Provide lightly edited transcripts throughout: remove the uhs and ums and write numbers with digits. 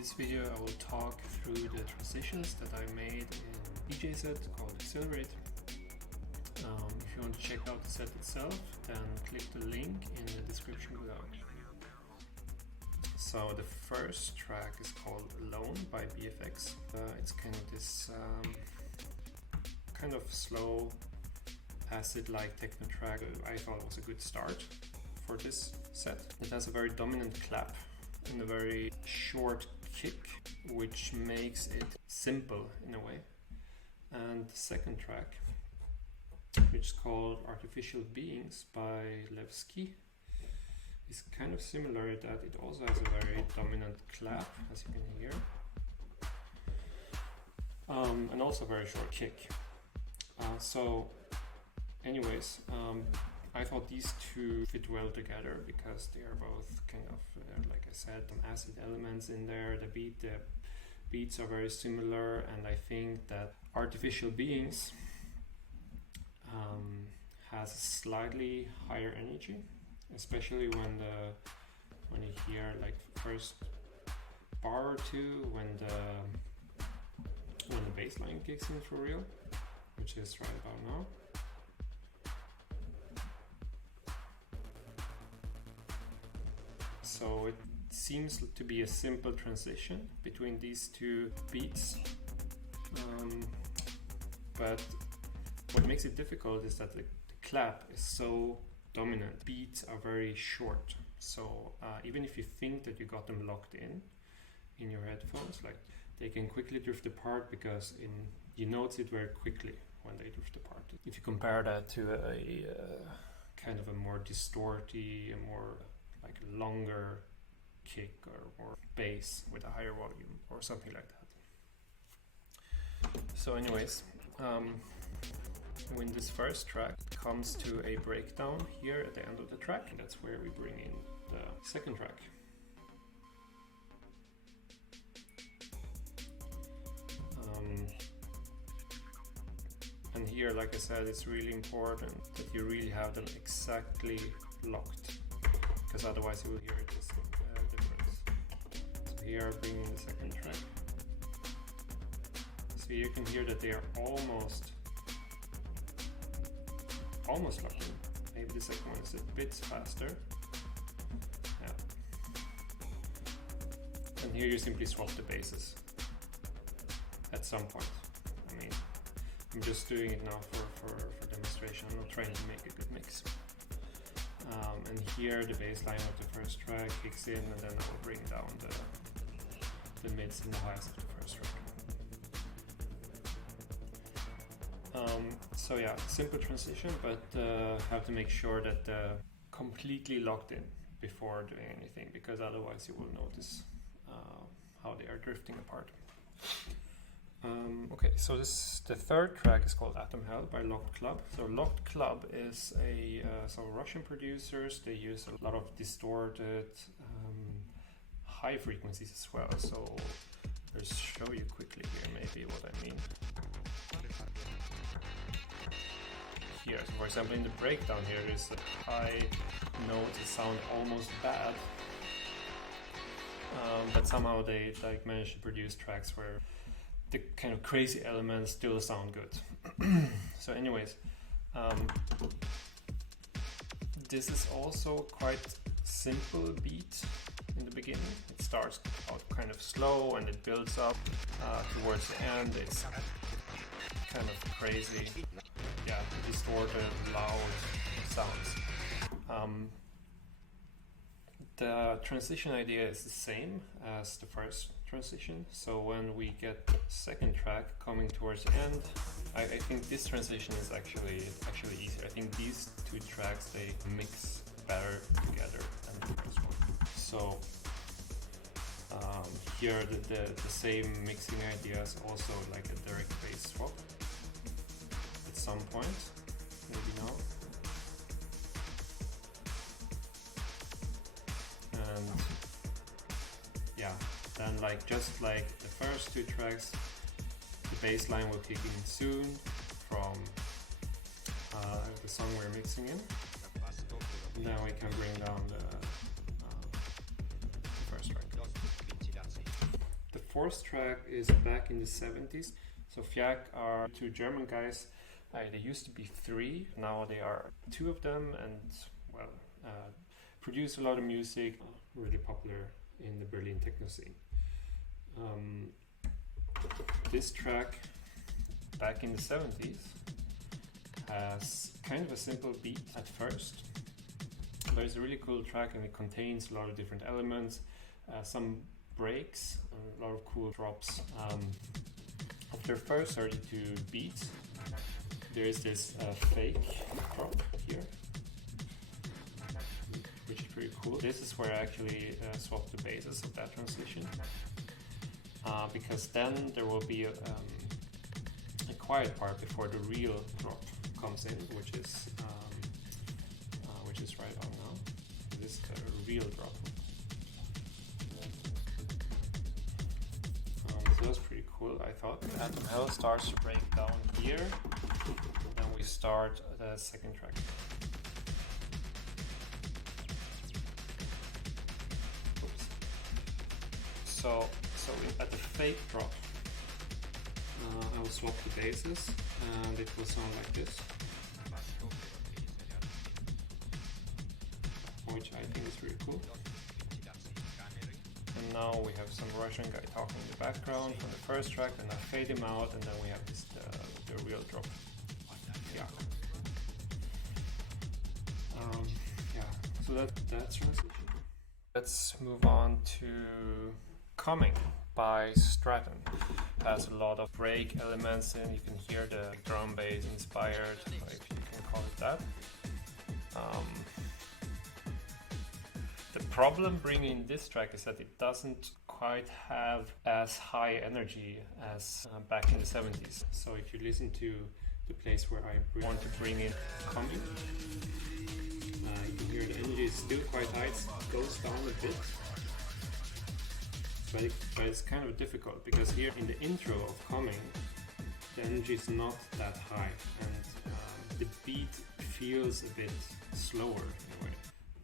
this video I will talk through the transitions that I made in DJ set called Accelerate. If you want to check out the set itself, then click the link in the description below. So the first track is called Alone by BFX. It's kind of this kind of slow acid-like techno track. I thought it was a good start for this set. It has a very dominant clap and a very short kick, which makes it simple in a way. And the second track, which is called Artificial Beings by Lewski, is kind of similar in that it also has a very dominant clap, as you can hear, and also a very short kick. Anyways, I thought these two fit well together because they are both kind of, like I said, some acid elements in there. The beats are very similar, and I think that Artificial Beings has a slightly higher energy, especially when you hear like first bar or two, when the bass line kicks in for real, which is right about now. So it seems to be a simple transition between these two beats, but what makes it difficult is that the clap is so dominant. Beats are very short, so even if you think that you got them locked in your headphones, like they can quickly drift apart because you notice it very quickly when they drift apart. If you compare that to a kind of a more distorty, a more like a longer kick or more bass with a higher volume or something like that. So anyways, when this first track comes to a breakdown here at the end of the track, that's where we bring in the second track. And here, like I said, it's really important that you really have them exactly locked, because otherwise you will hear this difference. So here I bring in the second track. So you can hear that they are almost locked in. Maybe the second one is a bit faster. Yeah. And here you simply swap the basses at some point. I mean, I'm just doing it now for demonstration. I'm not trying to make a good mix. And here the bass line of the first track kicks in, and then I will bring down the mids and the highs of the first track. So yeah, simple transition, but have to make sure that completely locked in before doing anything, because otherwise you will notice how they are drifting apart. Okay, so the third track is called Atom Hell by Locked Club. So Locked Club is some Russian producers. They use a lot of distorted high frequencies as well. So let's show you quickly here maybe what I mean. Here, so for example, in the breakdown here is a high note that sound almost bad, but somehow they like managed to produce tracks where the kind of crazy elements still sound good. So anyways, this is also quite simple beat in the beginning. It starts out kind of slow and it builds up towards the end. It's kind of crazy, yeah, distorted, loud sounds. The transition idea is the same as the first transition. So when we get the second track coming towards the end, I think this transition is actually easier. I think these two tracks, they mix better together than the first one. So here the same mixing ideas, also like a direct bass swap at some point, maybe now. And yeah, then like just like the first two tracks, the bass line will kick in soon from the song we're mixing in. And then we can bring down the first track. fourth track is back in the 70s. So FJAAK are two German guys. They used to be three, now they are two of them, and well, produce a lot of music, really popular in the Berlin techno scene. This track, back in the 70s, has kind of a simple beat at first, but it's a really cool track and it contains a lot of different elements, some breaks, a lot of cool drops. After first 32 beats, there is this fake drop here, which is pretty cool. This is where I actually swap the bases of that transition, because then there will be a quiet part before the real drop comes in, which is right on now. This is the real drop. So that's pretty cool, I thought. Atom Hell starts to break down here. Then we start the second track. Oops. So at the fake drop, I will swap the bases, and it will sound like this, which I think is really cool. And now we have some Russian guy talking in the background from the first track, and I fade him out, and then we have this the real drop. Yeah. So that's transition. Let's move on to Coming by Stratton. It has a lot of break elements, and you can hear the drum bass inspired, if you can call it that. The problem bringing this track is that it doesn't quite have as high energy as back in the 70s. So if you listen to the place where I want to bring in Coming, you can hear the energy is still quite high. It goes down a bit, but it's kind of difficult because here in the intro of Coming, the energy is not that high, and the beat feels a bit slower in a way.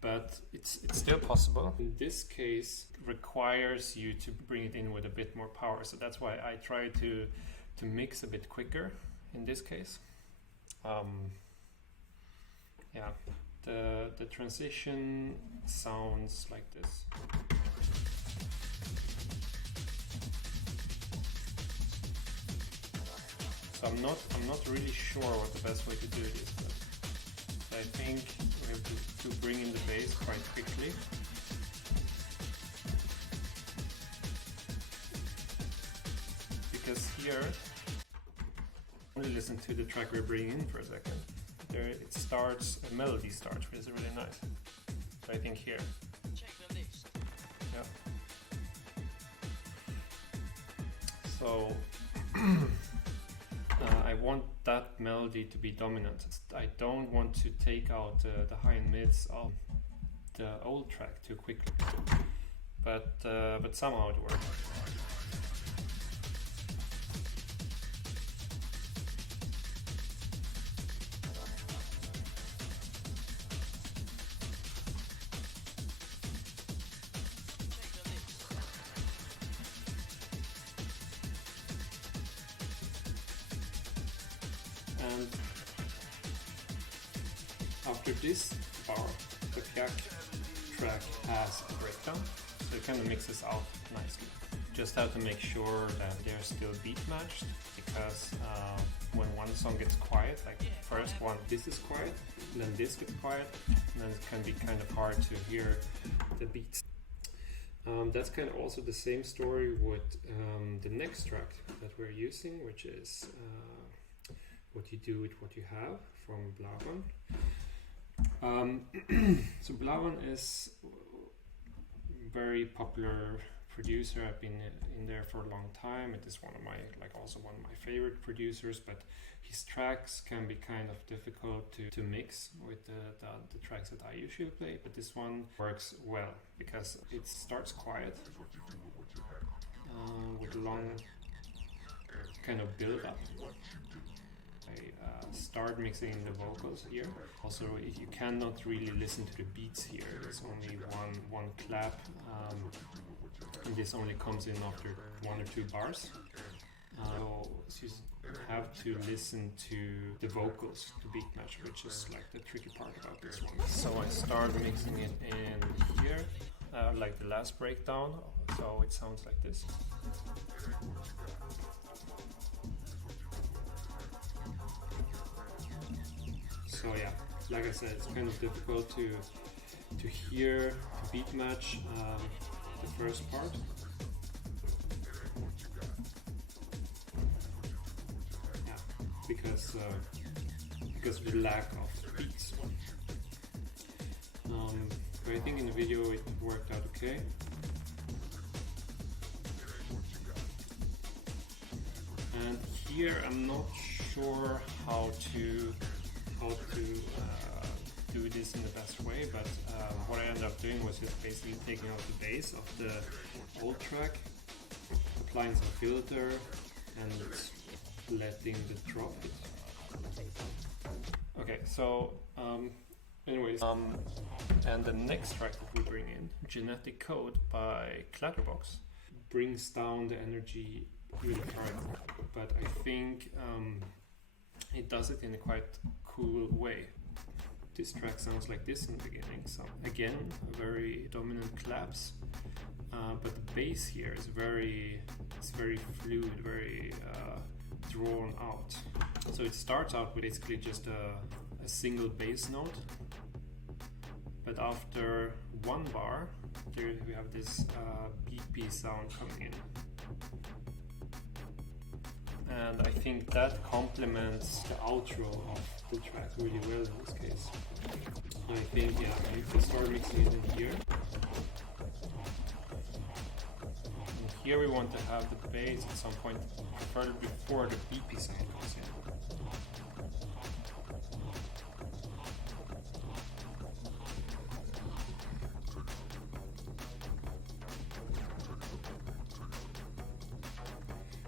But it's still possible. In this case, it requires you to bring it in with a bit more power. So that's why I try to mix a bit quicker in this case. Yeah, the transition sounds like this. So I'm not really sure what the best way to do it is. I think we have to bring in the bass quite quickly. Because here, only listen to the track we're bringing in for a second. There it starts, a melody starts, which is really nice. So I think here. Yeah. So I want that melody to be dominant. I don't want to take out the high and mids of the old track too quickly, but somehow it works. And after this bar, the FJAAK track has a breakdown, so it kind of mixes out nicely. Just have to make sure that they're still beat matched, because when one song gets quiet, like first one, this is quiet, and then this gets quiet, and then it can be kind of hard to hear the beats. That's kind of also the same story with the next track that we're using, which is What You Do With What You Have from Blawan. So Blawan is a very popular producer. I've been in there for a long time. It is one of my favorite producers, but his tracks can be kind of difficult to mix with the tracks that I usually play, but this one works well because it starts quiet with a long kind of build up. I start mixing the vocals here. Also, you cannot really listen to the beats here. There's only one clap, and this only comes in after 1 or 2 bars. So you have to listen to the vocals to beat match, which is like the tricky part about this one. So I start mixing it in here, like the last breakdown, so it sounds like this. So yeah, like I said, it's kind of difficult to hear the beat match the first part. Yeah, because of the lack of beats. But I think in the video it worked out okay. And here I'm not sure how to do this in the best way, but what I ended up doing was just basically taking out the bass of the old track, applying some filter, and letting the drop it. Okay, so anyways, and the next track that we bring in, Genetic Code by Clatterbox, brings down the energy really hard, but I think it does it in a quite cool way. This track sounds like this in the beginning, so again, a very dominant claps, but the bass here is very fluid, very drawn out. So it starts out with basically just a single bass note, but after 1 bar, there we have this beepy sound coming in. And I think that complements the outro of the track really well in this case. I think, yeah, if we start mixing it in here. And here we want to have the bass at some point, preferably before the beepy sound comes in.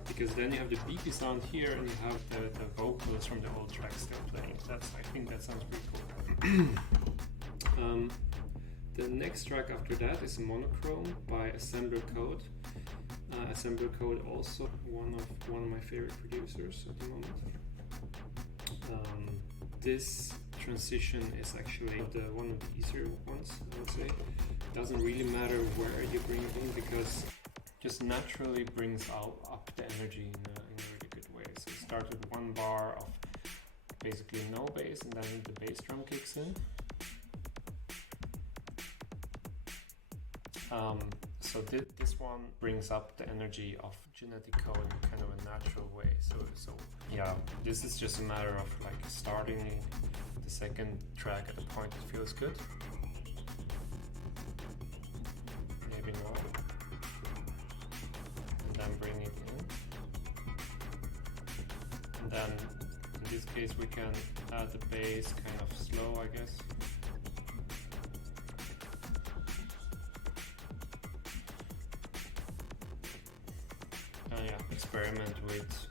Because then you have the beepy sound here and you have the vocals from the old track still playing. I think that sounds pretty cool. The next track after that is Monochrome by Assembler Code. Assembler Code also one of my favorite producers at the moment. This transition is actually one of the easier ones, I would say. It doesn't really matter where you bring it in because just naturally brings up the energy in a really good way. So it starts with 1 bar of basically no bass, and then the bass drum kicks in. So this one brings up the energy of Genetic Code in kind of a natural way. So yeah, this is just a matter of like starting the second track at a point that feels good. Maybe not. Then bring it in, and then in this case we can add the bass kind of slow, I guess. Yeah, experiment with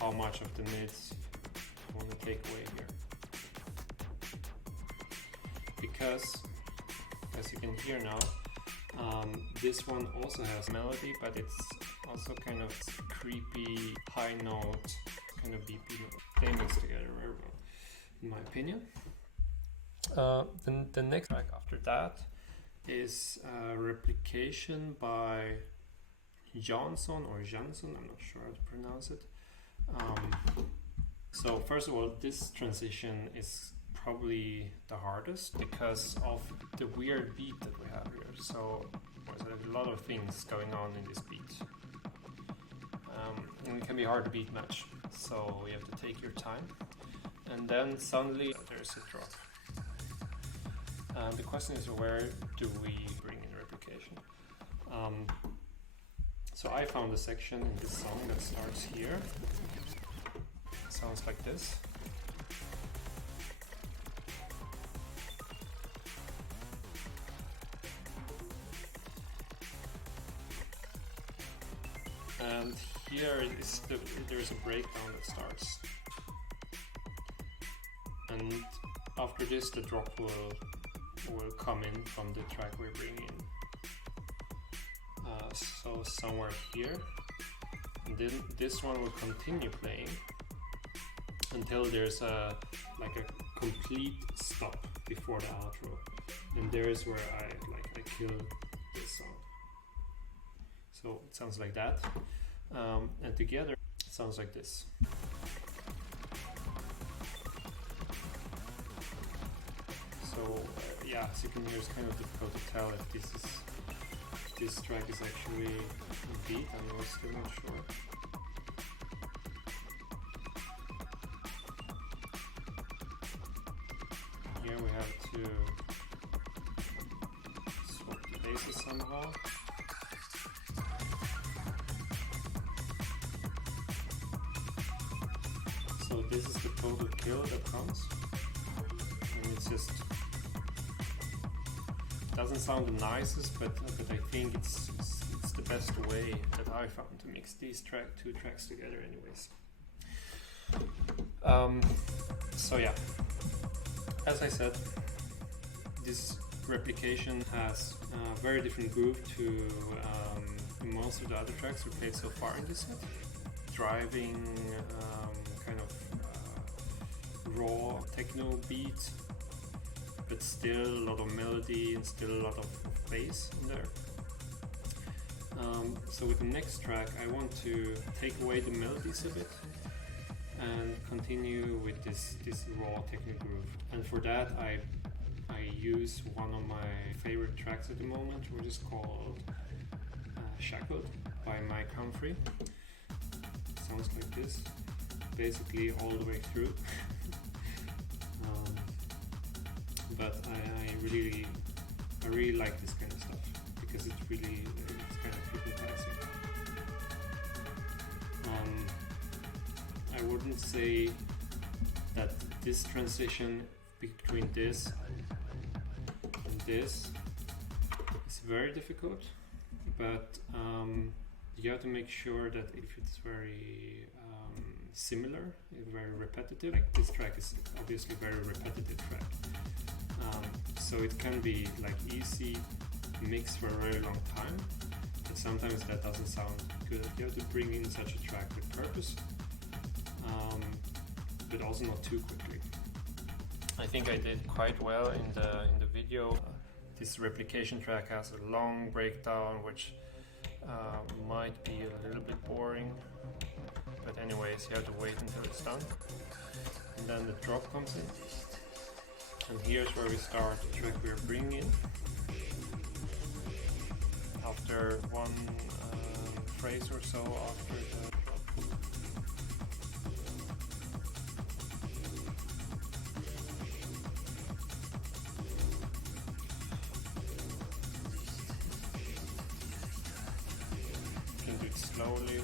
how much of the mids you want to take away here, because as you can hear now, this one also has melody, but it's also kind of creepy, high note, kind of beepy note. They mix together very well, in my opinion. The next track after that is Replication by Janzon or Janzon, I'm not sure how to pronounce it. So first of all, this transition is probably the hardest because of the weird beat that we have here. So there's a lot of things going on in this beat, and it can be hard to beat match, so you have to take your time, and then suddenly there's a drop. The question is, where do we bring in replication? So I found a section in this song that starts here. It sounds like this. And here there's a breakdown that starts, and after this the drop will come in from the track we're bringing in. so somewhere here, and then this one will continue playing until there's a complete stop before the outro, and there's where I kill this song. So it sounds like that, and together it sounds like this. So yeah, as you can hear, it's kind of difficult to tell if this track is actually a beat. I'm still not sure. Here we have to swap the bases somehow. So this is the total kill that comes, and it's just doesn't sound the nicest, but I think it's the best way that I found to mix these two tracks together, anyways. So yeah, as I said, this Replication has a very different groove to most of the other tracks we played so far in this set. Driving, kind of raw techno beat, but still a lot of melody and still a lot of bass in there. So with the next track, I want to take away the melodies a bit and continue with this raw techno groove. And for that, I use one of my favorite tracks at the moment, which is called Shackled by Mike Humphrey. Sounds like this, basically all the way through. But I really like this kind of stuff because it's kind of hypnotizing. I wouldn't say that this transition between this and this is very difficult, but you have to make sure that if it's very similar, very repetitive, like this track is obviously a very repetitive track. So it can be like easy mix for a very long time, but sometimes that doesn't sound good. You have to bring in such a track with purpose, but also not too quickly. I think I did quite well in the video. This Replication track has a long breakdown, which might be a little bit boring, but anyways, you have to wait until it's done. And then the drop comes in. And here's where we start the track we're bringing in. After one phrase or so after the drop. You can do it slowly.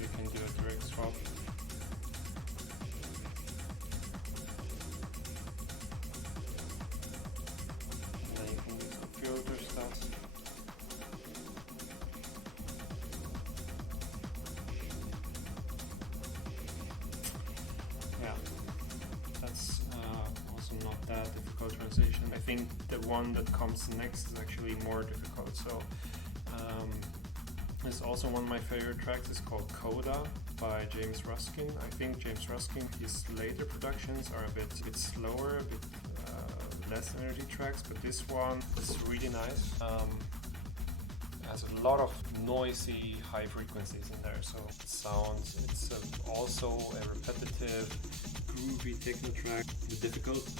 You can do a direct swap. Filter stuff. Yeah, that's also not that difficult transition. I think the one that comes next is actually more difficult. So it's also one of my favorite tracks. It's called Coda by James Ruskin. I think James Ruskin, his later productions are a bit slower, a bit less energy tracks, but this one is really nice. It has a lot of noisy high frequencies in there, so it's also a repetitive, groovy techno track. The difficult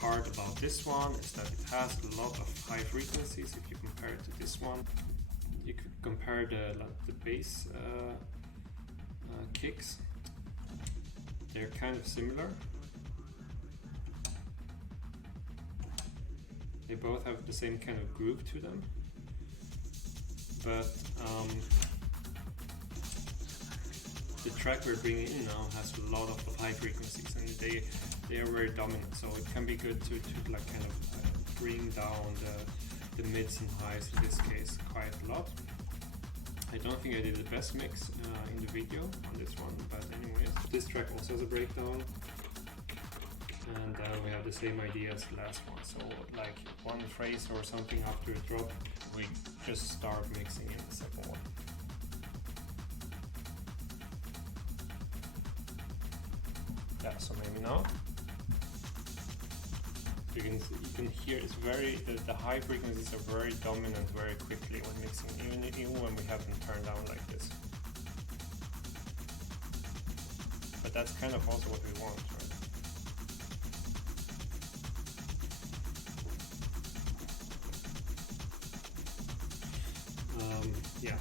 part about this one is that it has a lot of high frequencies. If you compare it to this one, you could compare the bass kicks. They're kind of similar. They both have the same kind of groove to them, but the track we're bringing in now has a lot of high frequencies, and they are very dominant. So it can be good to like kind of bring down the mids and highs in this case quite a lot. I don't think I did the best mix in the video on this one, but anyways, this track also has a breakdown. And we have the same idea as the last one, so like one phrase or something after a drop, just start mixing in the second one. Yeah, so maybe now. You can hear it's very, the high frequencies are very dominant very quickly when mixing, even when we have them turned down like this. But that's kind of also what we want, right? Yeah,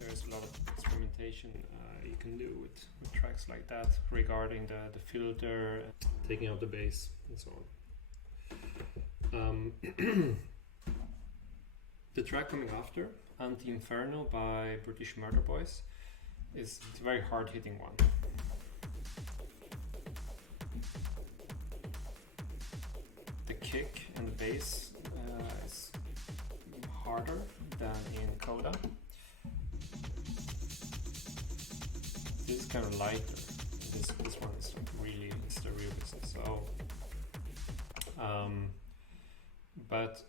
there's a lot of experimentation you can do with tracks like that regarding the filter, taking out the bass, and so on. The track coming after, Anti-Inferno by British Murder Boys, is a very hard-hitting one. The kick and the bass is harder than in Coda. This is kind of lighter. This one is really, it's the real business. So, but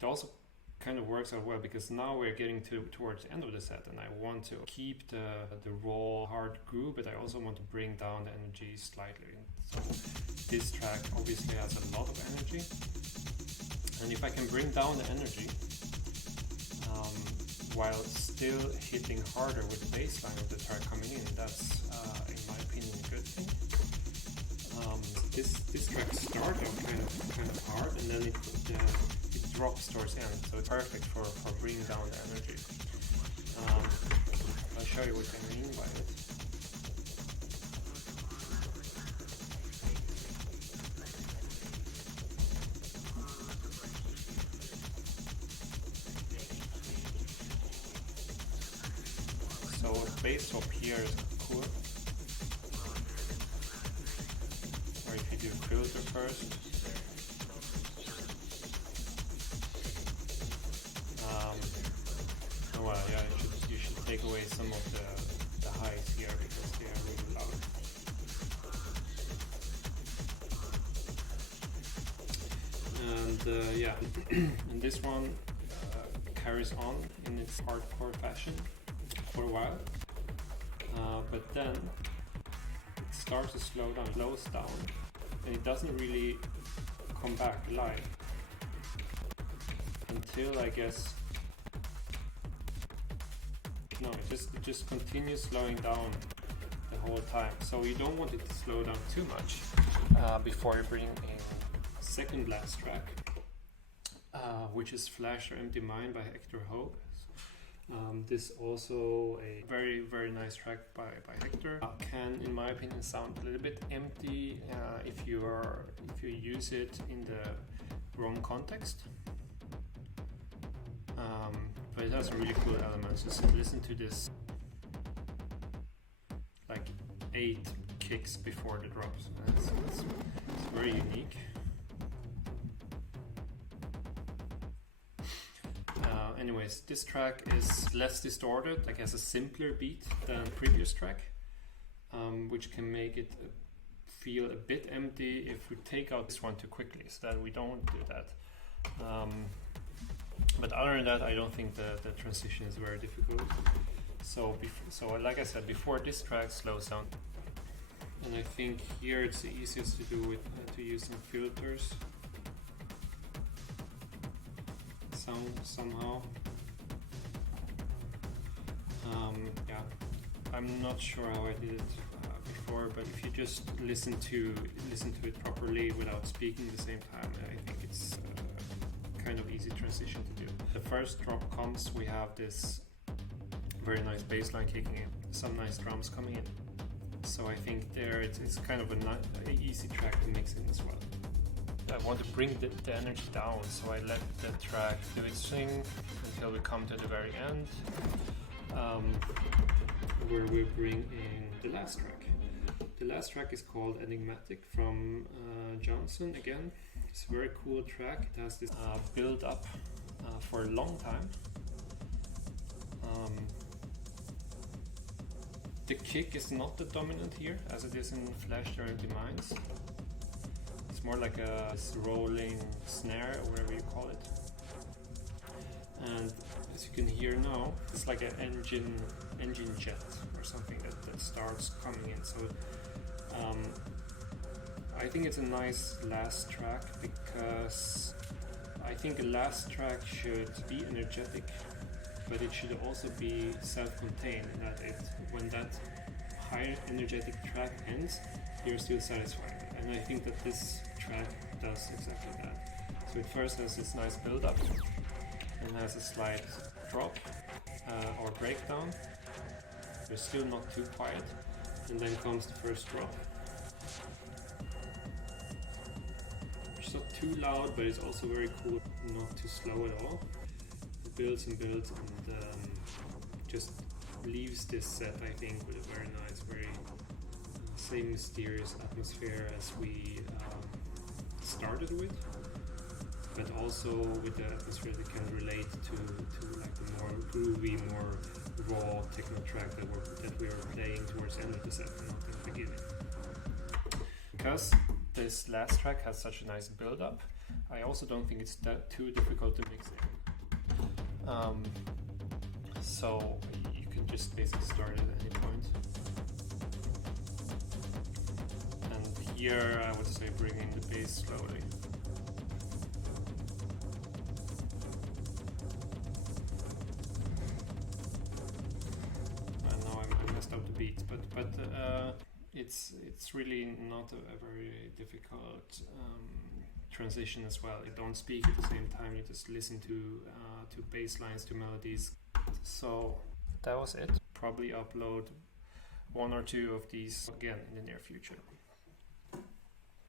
it also kind of works out well because now we're getting towards the end of the set, and I want to keep the raw hard groove, but I also want to bring down the energy slightly. So this track obviously has a lot of energy, and if I can bring down the energy while still hitting harder with the bass line of the track coming in, that's in my opinion a good thing. This track starts out kind of hard, and then it drops towards the end, so it's perfect for bringing down the energy. I'll show you what I mean by it. So bass up here is cool. Or if you do filter first. Oh well, yeah, you should take away some of the highs here because they are really loud. And yeah, and this one carries on in its hardcore fashion for a while, but then it starts to slow down, slows down, and it doesn't really come back live until, I guess, no, it just continues slowing down the whole time. So you don't want it to slow down too much before you bring in second last track, which is Flash or Empty Mind by Hektor Oaks. This also a very, very nice track by Hektor. Can, in my opinion, sound a little bit empty if you use it in the wrong context. But it has some really cool elements. Just listen to this, like 8 kicks before the drops. It's very unique. Anyways, this track is less distorted, like has a simpler beat than previous track, which can make it feel a bit empty if we take out this one too quickly, so that we don't do that. But other than that, I don't think the transition is very difficult. So like I said before, this track slows down, and I think here it's the easiest to do with to use some filters. Somehow. Yeah, I'm not sure how I did it before, but if you just listen to it properly without speaking at the same time, I think it's kind of easy transition to do. The first drop comes, we have this very nice bass line kicking in, some nice drums coming in. So I think there it's kind of an easy track to mix in as well. I want to bring the energy down, so I let the track do its thing until we come to the very end, where we bring in the last track. The last track is called Enigmatic from Janzon again. It's a very cool track. It has this build up for a long time. The kick is not the dominant here as it is in Flash or Empty Minds. It's more like a rolling snare or whatever you call it. And as you can hear now, it's like an engine jet or something that starts coming in. So I think it's a nice last track, because I think a last track should be energetic, but it should also be self-contained, in that when that high energetic track ends, you're still satisfied. And I think that this track does exactly that. So it first has this nice build-up, and has a slight drop or breakdown. It's still not too quiet, and then comes the first drop. It's not too loud, but it's also very cool, not too slow at all. It builds and builds, and just leaves this set, I think, with a very nice, very same mysterious atmosphere as we started with, but also with the atmosphere that can relate to like the more groovy, more raw techno track that we were playing towards the end of the set, and not in the beginning. Because this last track has such a nice build-up, I also don't think it's that too difficult to mix in. So you can just basically start at any point. And here I would say bring in the bass slowly. I know I messed up the beats, but it's really not a very difficult transition as well. You don't speak at the same time, you just listen to bass lines, to melodies. So that was it. Probably upload one or two of these again in the near future.